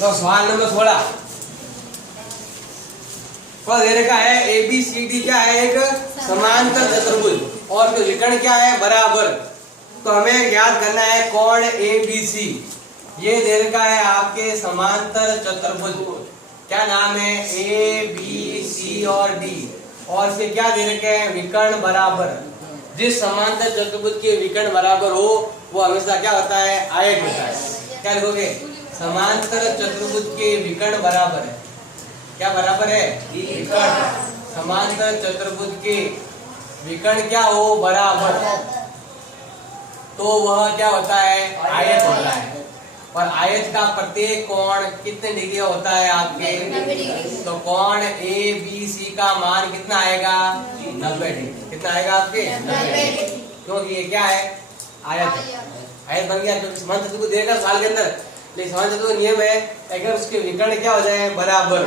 तो सवाल नंबर 16 को दे रखा है ABCD क्या है, एक समांतर चतुर्भुज और विकर्ण क्या है, बराबर। तो हमें याद करना है कोण ABC, ये दे रखा है आपके समांतर चतुर्भुज, क्या नाम है, ABC और D, और फिर क्या दे रखे हैं, विकर्ण बराबर। जिस समांतर चतुर्भुज के विकर्ण बराबर हो वो हमेशा क्या होता है, आयत होता है। क्या लिखोगे, समांतर चतुर्भुज के विकर्ण बराबर है, क्या बराबर है, विकर्ण। समांतर चतुर्भुज के विकर्ण क्या हो, बराबर, तो वह क्या होता है, आयत होता है। और आयत का प्रत्येक कोण कितने डिग्री का होता है आपके, तो कोण ABC का मान कितना आएगा, 90 डिग्री। कितना आएगा आपके, 90 डिग्री, क्योंकि ये क्या है, आयत है। आयत बन गया, क्योंकि समांतर चतुर्भुज देगा साल के अंदर। लेकिन समांतर चतुर्भुज नियम है, अगर उसके विकर्ण क्या हो जाए, बराबर,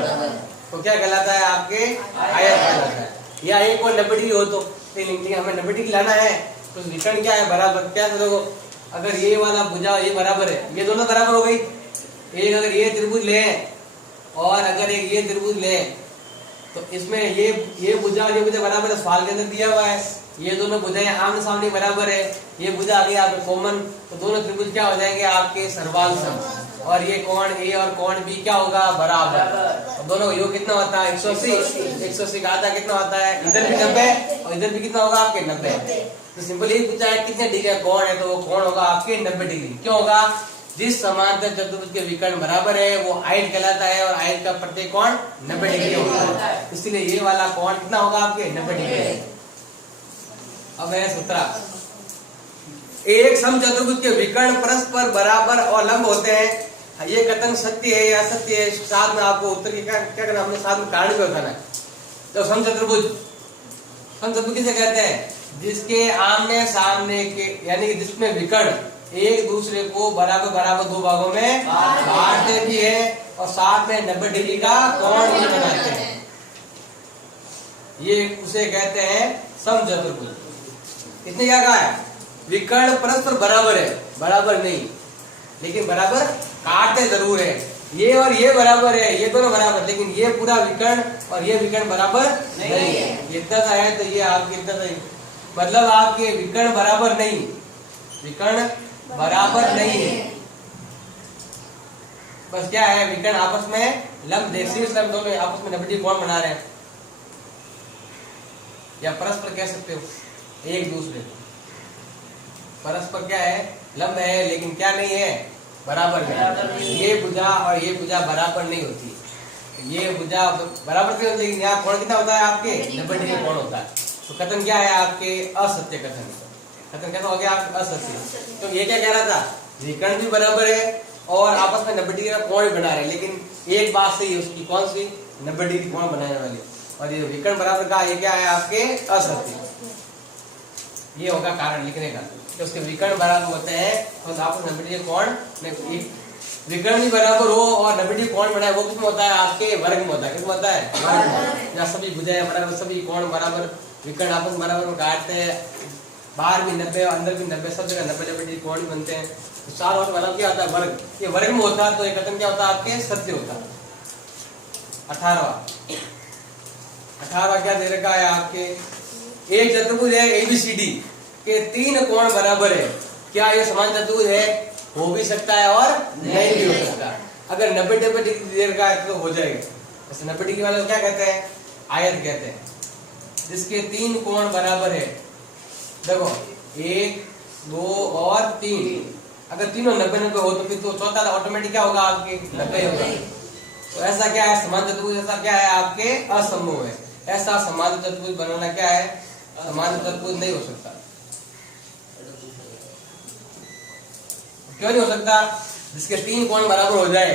तो क्या कहलाता है, आपके आयत कहलाता है। या एक और 90 डिग्री हो तो, लेकिन हमें 90 डिग्री लाना है तो विकर्ण क्या है, बराबर। क्या करोगे, अगर ये वाला भुजा ये बराबर है, ये दोनों बराबर हो गई। एक अगर ये त्रिभुज ले और अगर एक ये त्रिभुज ले, तो इसमें ये भुजा और ये भुजा बराबर है, सवाल के अंदर दिया हुआ है। ये दोनों भुजाएं आमने सामने बराबर है, ये भुजा आ गई आपके कॉमन, तो दोनों त्रिभुज क्या हो जाएंगे आपके, सर्वांग सम। और ये कोण A और कोण B क्या होगा, बराबर। अब दोनों योग कितना होता है, 180 का आधा कितना होता है, इधर भी 90 और इधर भी कितना होगा आपके, 90। तो सिंपल यही पूछा है कितने डिग्री का कोण है, तो वो कोण होगा आपके 90 डिग्री। क्यों होगा, जिस समांतर चतुर्भुज के विकर्ण बराबर है वो आयत कहलाता है, और आयत का प्रत्येक कोण 90 डिग्री होता है। इसलिए ये वाला कोण कितना होगा आपके, 90 डिग्री। अब है 17, एक समचतुर्भुज के विकर्ण परस्पर बराबर और लंब होते हैं। ये कथन सत्य है या असत्य है, साथ में आपको उत्तर की क्या करना, हमने साथ में कारण भी बताना है। तो समचतुर्भुज किसे कहते हैं, जिसके आमने सामने के, यानी कि जिसमें विकर्ण एक दूसरे को बराबर बराबर दो भागों में बांटते भी है और साथ में 90 डिग्री का कोण भी बनाते हैं, ये उसे कहते हैं समचतुर्भुज। इसने क्या कहा है, विकर्ण परस्पर बराबर है, बराबर नहीं, लेकिन बराबर काटते जरूर है। ये और ये बराबर है, ये दोनों बराबर, लेकिन ये पूरा विकर्ण और ये विकर्ण बराबर नहीं है। इतना सा है तो ये आपके इतना सा, मतलब आपके विकर्ण बराबर नहीं, विकर्ण बराबर नहीं है। बस क्या है, विकर्ण आपस में लंब शीर्ष लंब दोनों आपस में 90 डिग्री कोण बना रहे हैं, या परस्पर कह सकते हो, एक दूसरे को परस्पर क्या है, लंब है, लेकिन क्या नहीं है, बराबर नहीं। ये भुजा और ये भुजा बराबर नहीं होती, ये भुजा बराबर नहीं होती, लेकिन यहाँ कोण कितना होता है आपके, 90 डिग्री कोण होता है। तो कथन क्या है आपके, असत्य कथन। कथन कैसा हो गया, असत्य। तो ये क्या कह रहा था, विकर्ण भी बराबर है और आपस में 90 डिग्री का कोण भी बना रहे, लेकिन एक बात सही है उसकी, कौन सी, 90 डिग्री कोण बनाने वाली, और ये विकर्ण बराबर का ये क्या है आपके, असत्य। ये होगा कारण लिखने का, कि उसके विकर्ण बराबर होते हैं और आपस में 90 डिग्री कोण, विकर्ण भी बराबर हो और 90 डिग्री कोण बनाए, वो किसमें होता है आपके, वर्ग में होता है। किसमें होता है, वर्ग में, जहाँ सभी भुजाएं बराबर, सभी कोण बराबर, विकर्ण आपस में बराबर काटते हैं, बाहर भी 90 और अंदर भी 90, सब जगह 90 डिग्री कोण बनते हैं। तो सार और मतलब क्या होता है, वर्ग। ये वर्ग में होता है तो ये कथन क्या होता है आपके, सत्य होता है। 18वां क्या दे रखा है आपके, एक चतुर्भुज है ABCD के 3 कोण बराबर है, क्या ये समान चतुर्भुज है, हो भी सकता है और नहीं भी हो सकता। अगर 90 डिग्री दे रखा है तो हो जाएगा। ऐसे 90 डिग्री वाले को क्या कहते हैं, आयत कहते हैं, जिसके 3 कोण बराबर है। देखो 1, 2 और 3, अगर तीनों 90-90 हो तो फिर तो चौथा ऑटोमेटिक क्या होगा आपके, 90 होगा। तो ऐसा क्या है, समान चतुर्भुज ऐसा क्या है आपके, असंभव है। ऐसा समान चतुर्भुज बनाना क्या है, समान चतुर्भुज नहीं हो सकता। क्यों नहीं हो सकता, जिसके 3 कोण बराबर हो जाए,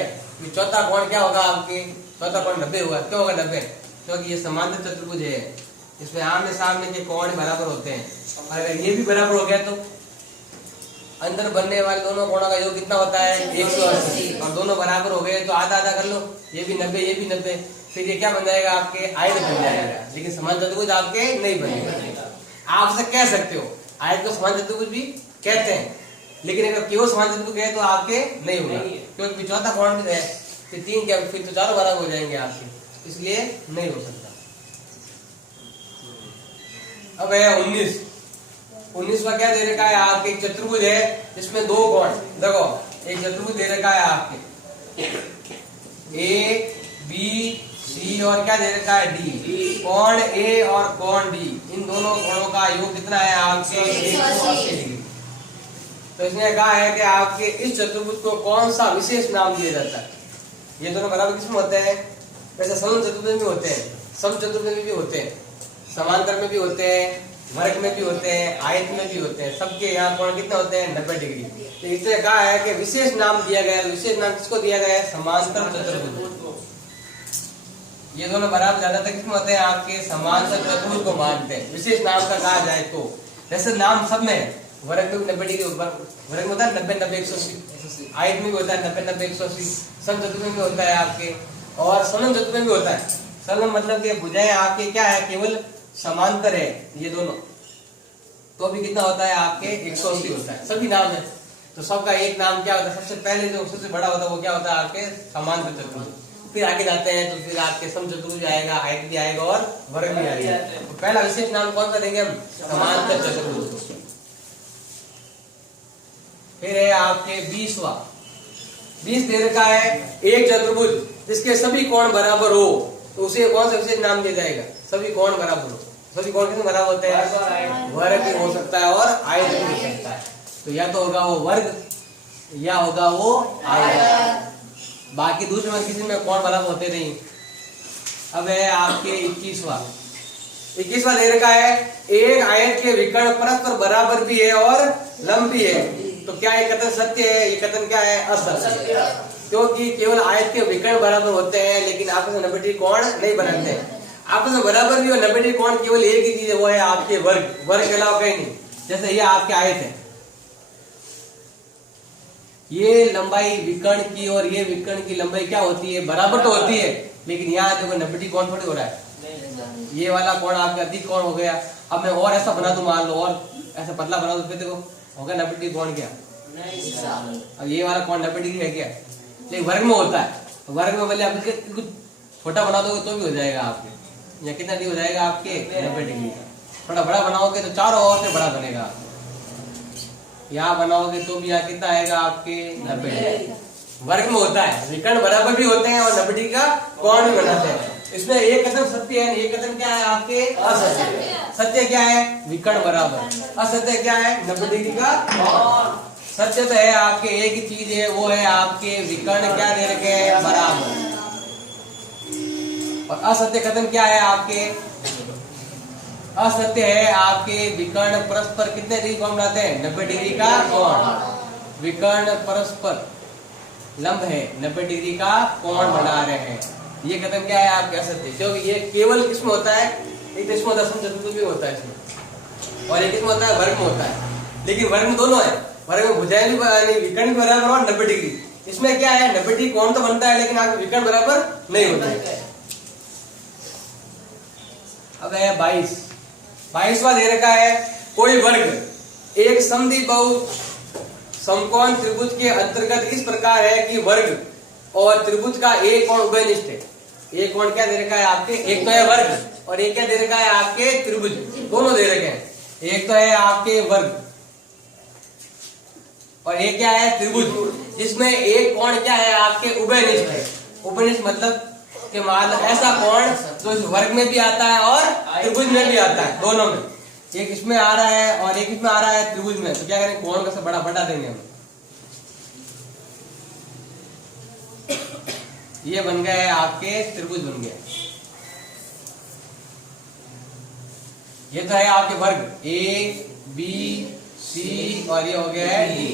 चौथा कोण क्या होगा आपके, चौथा कोण 90 होगा। क्यों होगा 90, क्योंकि ये समांतर चतुर्भुज है, इसमें आमने सामने के कोण बराबर होते हैं। और अगर ये भी बराबर हो गया तो अंदर बनने वाले दोनों कोणों का योग कितना होता है, 180, और दोनों बराबर हो गए तो आधा आधा कर लो, ये भी 90 ये भी 90, फिर ये क्या बन जाएगा आपके, आयत बन जाएगा। लेकिन समान चतुर्भुज आपके नहीं बनेगा। आप उसे कह सकते हो, आयत को समान चतुर्भुज भी कहते हैं, लेकिन अगर केवल समान चतुर्भुज कहे तो आपके नहीं होगा, क्योंकि चौथा कोण भी है, फिर 3 क्या, फिर तो 4 बराबर हो जाएंगे आपके, इसलिए नहीं हो सकता। अब है 19वां क्या दे रखा है आपके, एक चतुर्भुज है जिसमें 2 कोण, देखो एक चतुर्भुज दे रखा है आपके ए बी सी और क्या दे रखा है डी, कोण ए और कोण डी, इन दोनों कोणों का योग कितना है आपके 180 डिग्री। तो इसने कहा है कि आपके इस चतुर्भुज को कौन सा विशेष नाम दिया जाता है। ये दोनों बराबर किसमें होते हैं, वैसे समन चतुर्भुज में होते हैं, सम चतुर्भुज में भी होते हैं, समांतर में भी होते हैं, वर्ग में भी होते हैं, आयत में भी होते हैं, सबके यहाँ कोण कितने होते हैं 90 डिग्री। तो इसने कहा है कि विशेष नाम दिया गया है, विशेष नाम किसको दिया गया है, समांतर चतुर्भुज। ये दोनों बराबर ज्यादातर किसमें होते हैं आपके, समांतर चतुर्भुज को मानते हैं। विशेष नाम का कहा जाए तो जैसे नाम सब में, वर्ग में 90 डिग्री, वर्ग में होता है 90-90 180, आयत में भी होता है 90-90 180, सम चतुर्भुज में होता है आपके, और समन चतुर्भुज में भी होता है। समन मतलब कि भुजाएं आपके क्या है, केवल समांतर है ये दोनों, तो भी कितना होता है आपके 180 होता है। सभी नाम है तो सबका एक नाम क्या होता है, सबसे पहले जो सबसे बड़ा होता है वो क्या होता है आपके समांतर चतुर्भुज। फिर आगे जाते हैं तो फिर आपके सम चतुर्भुज आएगा, आयत भी आएगा और वर्ग भी आएगा। तो पहला विशेष नाम कौन सा देंगे हम, समांतर चतुर्भुज। फिर है आपके 20 दे रखा है एक चतुर्भुज जिसके सभी कोण बराबर हो, तो उसे कौन सा विशेष नाम दिया जाएगा, सभी कोण बराबर हो। सभी कोण कितने बराबर होते हैं, वर्ग भी हो सकता है और आयत भी हो सकता है। तो या तो होगा वो वर्ग या होगा वो आयत, बाकी दूसरे में किसी में कोण बराबर होते नहीं। अब है आपके 21वां दे रखा है एक आयत के विकर्ण परस्पर बराबर भी है और लंब भी है। तो क्या ये कथन सत्य है, ये कथन क्या है, असत्य, क्योंकि केवल आयत के विकर्ण बराबर होते हैं लेकिन आपस में 90 डिग्री कोण नहीं बनाते हैं। आपस में बराबर भी और 90 डिग्री कोण केवल एक ही चीज है, वो है आपके वर्ग के अलावा कहीं नहीं। जैसे ये आपके आयत है, ये लंबाई विकर्ण की और ये विकर्ण की लंबाई क्या होती है, बराबर तो होती है, लेकिन यहाँ देखो 90 डिग्री कोण थोड़ी हो रहा है, ये वाला कोण आपका अधिक कोण हो गया। अब मैं और ऐसा बना दूं, मान लो और ऐसा पतला बना दूं, फिर देखो होगा 90 डिग्री कोण क्या, अब ये वाला कोण 90 डिग्री है क्या, लेकिन वर्ग में होता है। वर्ग में भले आप कुछ छोटा बना दोगे तो भी हो जाएगा आपके, या कितना डिग्री हो जाएगा आपके 90 डिग्री का। थोड़ा बड़ा बनाओगे तो चारों ओर से बड़ा बनेगा, यहाँ बनाओगे तो भी यहाँ कितना आएगा आपके 90 डिग्री। वर्ग में होता है, विकर्ण बराबर भी होते हैं और 90 डिग्री का कोण भी बनाते हैं। इसमें एक कथन सत्य है, एक कथन क्या है आपके असत्य। सत्य क्या है, विकर्ण बराबर, असत्य क्या है 90 डिग्री का कोण। सत्य तो है आपके एक ही चीज है, वो है आपके विकर्ण क्या दे रखे हैं बराबर, और असत्य कथन क्या है आपके, असत्य है आपके विकर्ण परस्पर कितने डिग्री कोण बनाते हैं 90 डिग्री का कोण। विकर्ण परस्पर लंब है 90 डिग्री का कोण बना रहे हैं, ये कथन क्या है आपके असत्य, क्योंकि ये केवल किसमें होता है, एक इसमें होता है सम चतुर्भुज भी होता है इसमें, और एक इसमें होता है वर्ग में होता है। लेकिन वर्ग में दोनों है, वर्ग में भुजाएं भी विकर्ण भी बराबर और 90 डिग्री। इसमें क्या है 90 डिग्री कोण तो बनता है लेकिन आपके विकर्ण बराबर नहीं होता है। अब है 22वां दे रखा है कोई वर्ग एक समद्विबाहु समकोण त्रिभुज के अंतर्गत इस प्रकार है कि वर्ग और त्रिभुज का एक कोण उभयनिष्ठ है। एक कोण क्या दे रखा है आपके, एक तो है वर्ग और एक क्या दे रखा है आपके त्रिभुज, दोनों दे रखे हैं। एक तो है आपके वर्ग और एक क्या है त्रिभुज, जिसमें एक कोण क्या है आपके उभयनिष्ठ है। उभयनिष्ठ मतलब कि मान ऐसा कोण जो इस वर्ग में भी आता है और त्रिभुज में भी आता है, दोनों में, एक इसमें आ रहा है और एक इसमें आ रहा है त्रिभुज में। तो क्या करेंगे, कोण का सब बड़ा बढ़ा देंगे हम, ये बन गए आपके त्रिभुज बन गए। ये तो है आपके वर्ग ए बी सी और ये हो गया है डी।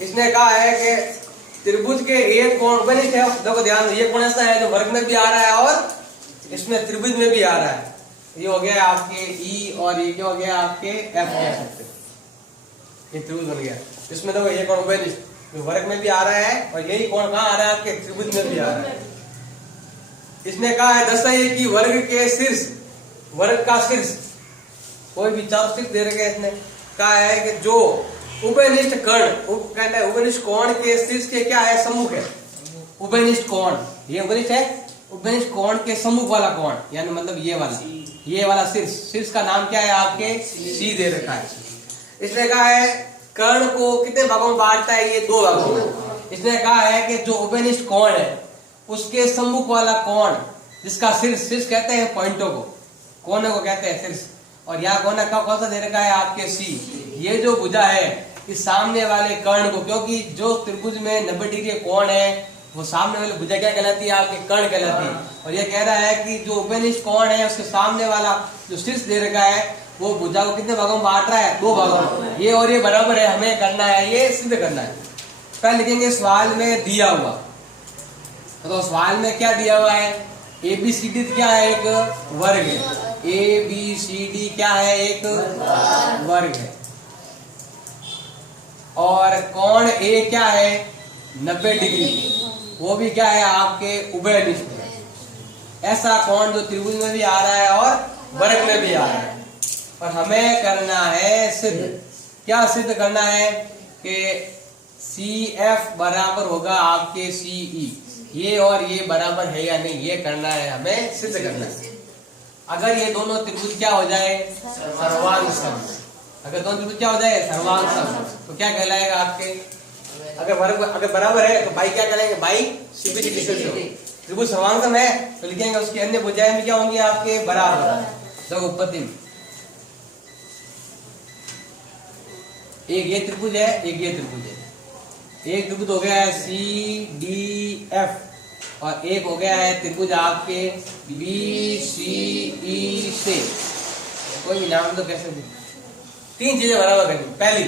इसने कहा है कि त्रिभुज के एक कोण बनिष्ठ है, देखो ध्यान, ये कोण ऐसा है जो वर्ग में भी आ रहा है और इसमें त्रिभुज में भी आ रहा है। ये हो गया आपके ई और ये क्या हो गया आपके एफ कह सकते, ये त्रिभुज बन गया। इसमें देखो ये कोण बनिष्ठ वर्ग में भी आ रहा है और यही कोण कहाँ आ रहा है आपके त्रिभुज में भी आ रहा है। इसने कहा है दर्शाइए कि वर्ग के शीर्ष, वर्ग का शीर्ष, कोई भी चार शीर्ष दे रखे हैं। इसने कहा है कि जो उभयनिष्ठ कर्ण कहता है उभयनिष्ठ कोण के शीर्ष के क्या है, सम्मुख है। उभयनिष्ठ कोण, ये उभयनिष्ठ है, उभयनिष्ठ कोण के सम्मुख वाला कोण, यानी मतलब ये वाला शीर्ष, शीर्ष का नाम क्या है आपके, सी दे रखा है। इसने कहा है कर्ण को कितने भागों में बांटता है, ये 2 भागों में। इसने कहा है कि जो उभयनिष्ठ कोण है उसके सम्मुख वाला कोण, जिसका शीर्ष, शीर्ष कहते हैं पॉइंटों को, कोने को कहते हैं शीर्ष, और यहाँ कोना का कौन सा दे रखा है आपके सी। ये जो भुजा है इस सामने वाले कर्ण को, क्योंकि जो त्रिभुज में 90 डिग्री कोण है वो सामने वाली भुजा क्या कहलाती है आपके, कर्ण कहलाती है। और ये कह रहा है कि जो उभयनिष्ठ कोण है उसके सामने वाला जो शीर्ष दे रखा है वो भुजा को कितने भागों में बांट रहा है, 2 भागों में। ये और ये बराबर है, हमें करना है, ये सिद्ध करना है। पहले लिखेंगे सवाल में दिया हुआ, तो सवाल में क्या दिया हुआ है, ABCD क्या है, एक वर्ग है। ABCD क्या है, एक वर्ग है। और कोण A क्या है, 90 डिग्री, वो भी क्या है आपके उभयनिष्ठ है। ऐसा कोण जो त्रिभुज में भी आ रहा है और वर्ग में भी आ रहा है। और हमें करना है सिद्ध, क्या सिद्ध करना है कि CF बराबर होगा आपके CE, ये और ये बराबर है या नहीं, ये करना है, हमें सिद्ध करना है। अगर ये दोनों त्रिभुज क्या हो जाए, सर्वांग सम, अगर दोनों त्रिभुज क्या हो जाए, सर्वांग सम, तो क्या कहलाएगा आपके, अगर बराबर है तो बाई क्या कहलाएंगे, बाई CBCD त्रिभुज सर्वांग सम है तो लिखेंगे उसकी अन्य भुजाएं भी क्या होंगी आपके, बराबर। देखो उत्पत्ति, एक ये त्रिभुज है, एक ये त्रिभुज है। एक त्रिभुज हो गया है CDF और एक हो गया है त्रिभुज आपके BCE से, कोई भी नाम तो कैसे भी। 3 चीजें बराबर करनी। पहली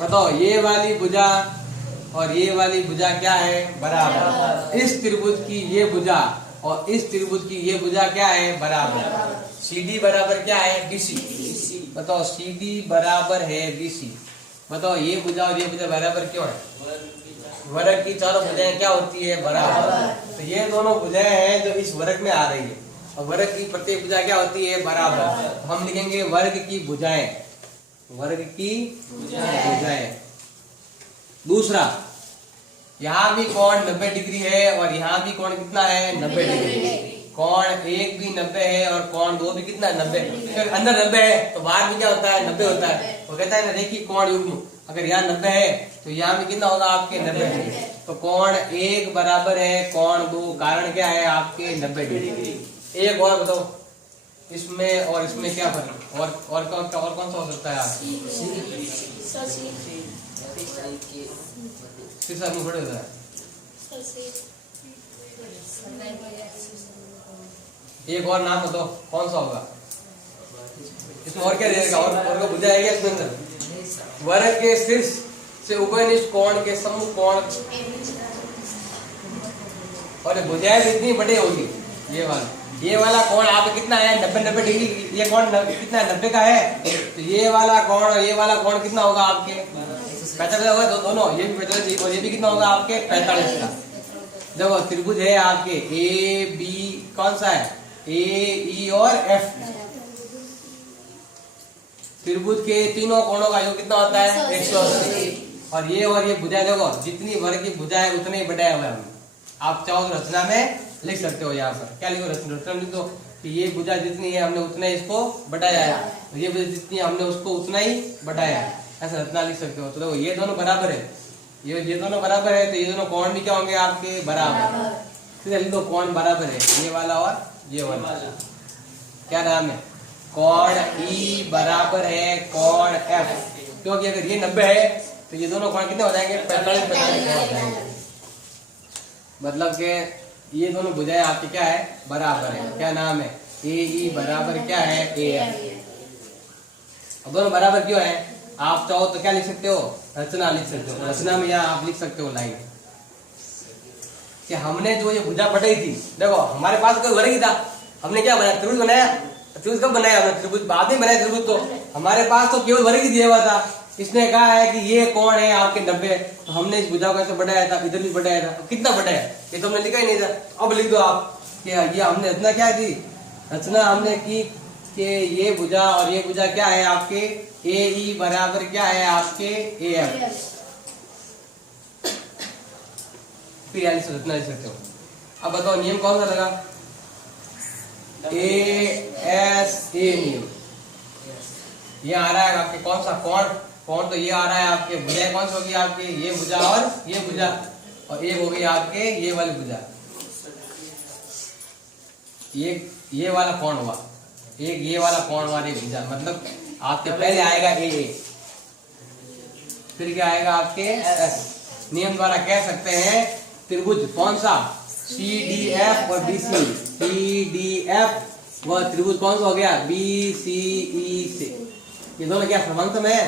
बताओ, ये वाली भुजा और ये वाली भुजा क्या है, बराबर। इस त्रिभुज की ये भुजा और इस त्रिभुज की ये भुजा क्या है, बराबर। CD बराबर क्या है, BC। बताओ CD बराबर है BC। बताओ ये भुजा और ये भुजा बराबर क्यों है, वर्ग की चारों भुजाएं क्या होती है, बराबर। तो ये दोनों भुजाएं हैं जो इस वर्ग में आ रही है, और वर्ग की प्रत्येक भुजा क्या होती है, बराबर। तो हम लिखेंगे वर्ग की भुजाएं, वर्ग की भुजाएं। दूसरा, यहाँ भी कोण 90 डिग्री है और यहाँ भी कोण कितना है, 90 डिग्री। कोण 1 भी 90 है और कोण 2 भी कितना, 90। अंदर 90 है तो बाहर भी क्या होता है, 90 होता है। वो कहता है ना, देखिए कोण युग्म, अगर यहाँ 90 है तो यहाँ भी कितना होगा आपके, 90 डिग्री। तो कोण 1 बराबर है कोण 2, कारण क्या है आपके, 90 डिग्री। एक और बताओ, इसमें और इसमें क्या फर्क, और कौन सा हो सकता है आप, तीसरा मुंह बड़े होता है। एक और नाम बताओ कौन सा होगा, इसमें और क्या रहेगा, और को बुझा है इसमें अंदर, वर्ग के शीर्ष से उभयनिष्ठ कोण के सम्मुख कोण, और भुजाएं कितनी बड़ी होगी, ये वाला कोण आप कितना है, 90 डिग्री। ये कोण कितना है, 90 का है। तो ये वाला कोण और ये वाला कोण कितना होगा आपके, 45 होगा। दोनों ये भी 45 और ये भी कितना होगा आपके, 45 का। देखो त्रिभुज है आपके AB, कौन सा है, AE और F। त्रिभुज के तीनों कोणों का योग कितना होता है, 180। और ये भुजाएं देखो, जितनी वर्ग की भुजाएं उतने ही बढ़ाया हुआ है। आप चाहो तो रचना में लिख सकते हो, यहाँ पर क्या लिखो, रचना में लिख दो कि ये भुजा जितनी है हमने उतना ही इसको बढ़ाया है, और ये भुजा जितनी है हमने उसको उतना ही बढ़ाया है, ऐसा रचना लिख सकते हो। तो देखो ये दोनों बराबर है, ये दोनों बराबर है, तो ये दोनों कोण भी क्या होंगे आपके, बराबर। फिर लिख दो कोण बराबर है, ये वाला और ये वाला, क्या नाम है, कोण E बराबर है कोण F। क्योंकि अगर ये 90 है तो ये दोनों कोण कितने हो जाएंगे, 45 हो जाएंगे। मतलब के ये दोनों भुजाएं आपकी क्या है, बराबर है। क्या नाम है, AE बराबर क्या है, AF। अब दोनों बराबर क्यों है, आप चाहो तो क्या लिख सकते हो, रचना लिख सकते हो। रचना में यहाँ आप लिख सकते हो लाइन कि हमने जो ये भुजा बढ़ाई थी, देखो हमारे पास कोई वर्ग ही था, हमने क्या बनाया, त्रिभुज बनाया। त्रिभुज कब बनाया हमने, त्रिभुज बाद में बनाया त्रिभुज, तो हमारे पास तो केवल वर्ग ही दिया हुआ था। इसने कहा है कि ये कोण है आपके 90, तो हमने इस भुजा को ऐसे बढ़ाया था, इधर भी बढ़ाया था। तो कितना बढ़ाया, ये तो हमने लिखा ही नहीं था। अब लिख दो आप कि ये हमने रचना क्या थी, रचना हमने की कि ये भुजा और ये भुजा क्या है आपके ए ई बराबर क्या है आपके ए एफ। फिर इतना लिख सकते हो। अब बताओ नियम कौन सा लगा, ए एस ए नियम। ये आ रहा है आपके कौन सा कौन तो ये आ रहा है आपके भुजा कौन सी होगी आपके ये भुजा और ये भुजा, और एक हो गई आपके ये वाली भुजा, ये वाला कौन हुआ, एक ये वाला कौन वाली भुजा, मतलब आपके पहले आएगा ए फिर क्या आएगा आपके एस। नियम द्वारा कह सकते हैं त्रिभुज कौन सा सी डी एफ और बी डी एफ वह त्रिभुज कौन सा हो गया बी सी ई से, ये दोनों क्या समांतर में है,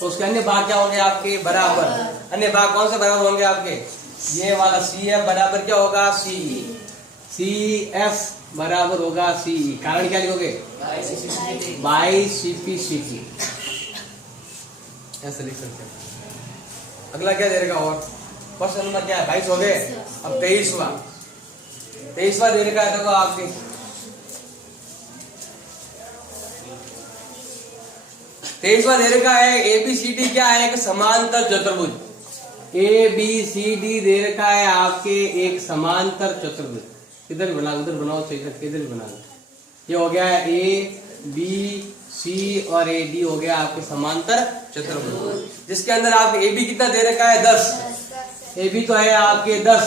तो उसके अन्य भाग क्या होंगे आपके बराबर। अन्य भाग कौन से बराबर होंगे आपके, ये वाला सी एफ बराबर क्या होगा सी एफ बराबर होगा सी। कारण क्या लिखोगे बाई सी पी ऐसे लिख सकते हैं। अगला क्या दे रखा और क्वेश्चन नंबर क्या है 22 हो गए। अब 23वां दे रखा है देखो आपके 23वां दे रखा है एबीसीडी क्या है एक समांतर चतुर्भुज। ए बी सी डी दे रखा है आपके एक समांतर चतुर्भुज। इधर बनाओ उधर बनाओ इधर भी बना लो। ये हो गया है ए बी सी और ए डी हो गया आपके समांतर चतुर्भुज, जिसके अंदर आपके ए बी कितना दे रखा है 10, ए बी तो है आपके 10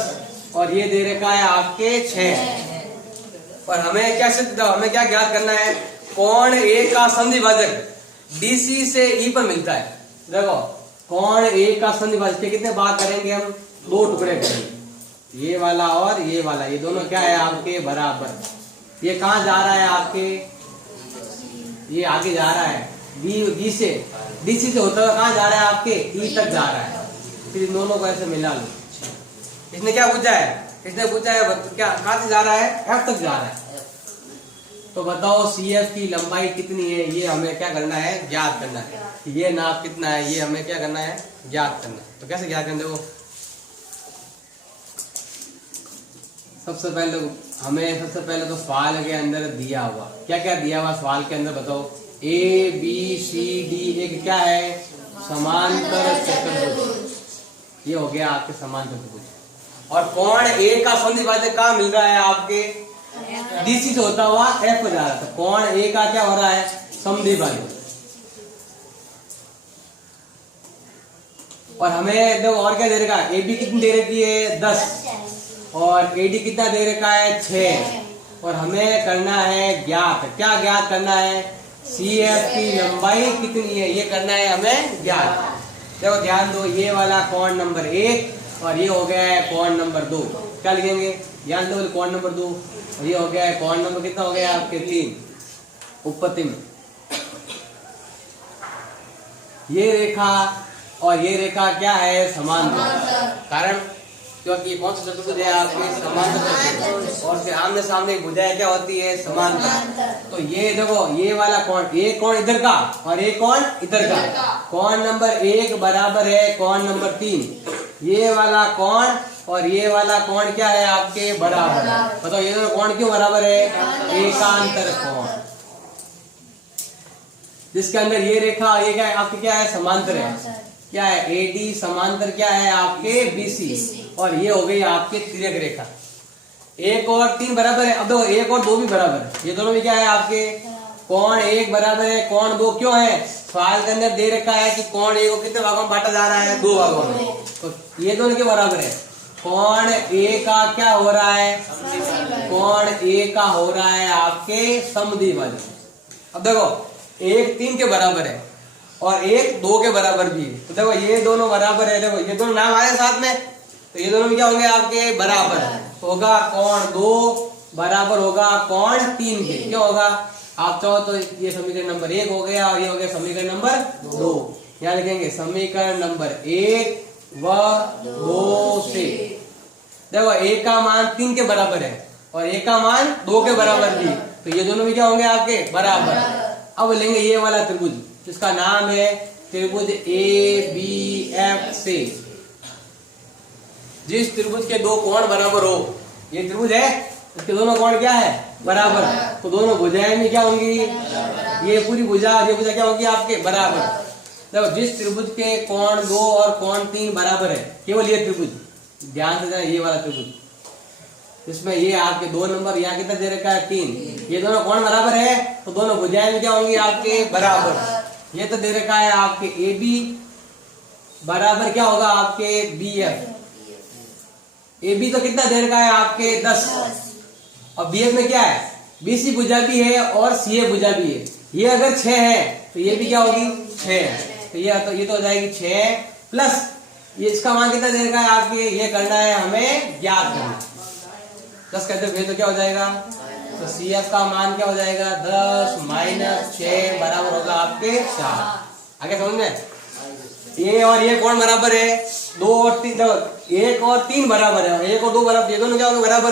और ये दे रखा है आपके 6। और हमें क्या ज्ञात करना है, कोण ए का संधिभाजक डीसी से ई पर मिलता है। देखो कोण ए का संधिभाजक के कितने भाग करेंगे हम, 2 टुकड़े करेंगे, ये वाला और ये वाला, ये दोनों क्या है आपके बराबर। ये कहाँ जा रहा है आपके, ये आगे जा रहा है डीसी से होता हुआ कहाँ जा रहा है आपके ई तक जा रहा है। फिर इन दोनों को ऐसे मिला लो। इसने क्या पूछा है, क्या कहाँ से जा रहा है एफ तक जा रहा है। तो बताओ सी एफ की लंबाई कितनी है, ये हमें क्या करना है ज्ञात करना है। ये नाप कितना है ये हमें क्या करना है ज्ञात करना है। तो कैसे ज्ञात करना, देखो सबसे पहले तो सवाल के अंदर दिया हुआ क्या दिया हुआ सवाल के अंदर बताओ, ए बी सी डी एक क्या है समांतर चतुर्भुज। ये हो गया आपके समांतर चतुर्भुज। और कोण ए का संधिभाजक कहाँ मिल रहा है आपके डीसी से होता हुआ एफ को जा रहा था। कोण ए का क्या हो रहा है संधिभाजक। और हमें देखो और क्या दे रखा है, ए बी कितनी दे रखी है 10 और एडी कितना दे रखा है 6। और हमें करना है ज्ञात, क्या ज्ञात करना है सी एफ की लंबाई कितनी है ये करना है हमें ज्ञात। देखो ध्यान दो, ये वाला कोण नंबर 1 और ये हो गया है कोण नंबर 2। क्या लिखेंगे, ध्यान दो कोण नंबर 2 और ये हो गया है कोण नंबर कितना हो गया आपके 3 उपपत्ति में। ये रेखा और ये रेखा क्या है समांतर, कारण क्योंकि कौन सा चतुर्भुज है आपके समांतर और उसके आमने सामने भुजाएं क्या होती है समांतर। तो ये देखो ये वाला कोण, एक कोण इधर का और एक कोण इधर का, कोण नंबर 1 बराबर है कोण नंबर 3। ये वाला कोण और ये वाला कोण क्या है आपके बराबर। बताओ ये दोनों कोण क्यों बराबर है, एकांतर कोण, जिसके अंदर ये रेखा ये क्या है आपके क्या है समांतर है, क्या है एडी समांतर क्या है आपके बीसी। और ये हो गई आपके तिर्यक रेखा। 1 और 3 बराबर है। अब देखो 1 और 2 भी बराबर है, ये दोनों भी क्या है आपके कोण 1 बराबर है कोण 2 क्यों है, सवाल के अंदर दे रखा है कि कोण 1 को कितने भागों में बांटा जा रहा है 2 भागों में। तो ये दोनों के बराबर है। कोण ए का क्या हो रहा है, कोण ए का हो रहा है आपके समद्विभाजक। अब देखो 1 3 के बराबर है और 1 2 के बराबर भी है। तो देखो ये दोनों बराबर है, देखो ये दोनों नाम आए साथ में, तो ये दोनों भी क्या होंगे आपके बराबर। तो होगा कोण 2 बराबर होगा कोण 3 के। क्या होगा, आप चाहो तो ये समीकरण नंबर 1 हो गया और ये हो गया समीकरण नंबर 2। यहाँ लिखेंगे समीकरण नंबर 1 व 2 से। देखो 1 का मान 3 के बराबर है और 1 का मान 2 के बराबर भी, तो ये दोनों भी क्या होंगे आपके बराबर। अब लेंगे ये वाला त्रिभुज जिसका नाम है त्रिभुज ए बी एफ से। जिस त्रिभुज के 2 कोण बराबर हो, ये त्रिभुज है इसके दोनों कोण क्या है बराबर। तो दोनों भुजाएं भी क्या होंगी, ये पूरी भुजा और ये भुजा क्या होगी आपके बराबर। देखो जिस त्रिभुज के कोण 2 और कोण 3 बराबर है, केवल ये त्रिभुज, ध्यान से जाए ये वाला त्रिभुज, इसमें ये आपके 2 नंबर, यहाँ कितना दे रखा है 3, ये दोनों कोण बराबर है तो दोनों भुजाएं भी क्या होंगी आपके बराबर। ये तो दे रखा है आपके ए बी बराबर क्या होगा आपके बी एफ। ए बी तो कितना दे रखा है आपके 10 और बी एफ में क्या है बीसी भुजा भी है और सी ए भुजा भी है। ये अगर 6 है तो ये भी क्या होगी 6 है, तो ये तो हो जाएगी 6 प्लस ये इसका मान कितना दे रखा है आपके, ये करना है हमें ज्ञात करना। 10 कहते हुए तो क्या हो जाएगा, तो सी एफ का मान क्या हो जाएगा 10 - 6 बराबर होगा आपके 4। आगे समझ में, ये और ये कौन बराबर है 2 और 3, 1 और 3 बराबर है, 1 और 2 बराबर, ये दोनों क्या होंगे बराबर।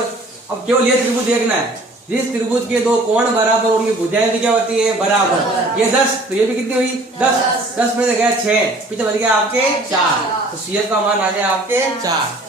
अब केवल ये त्रिभुज देखना है, जिस त्रिभुज के 2 कोण बराबर उनकी भुजाएं भी क्या होती है बराबर। ये 10 तो ये भी कितनी हुई 10 में से गया 6, पीछे बच गया आपके 4, तो सी एफ का मान आ गया आपके 4।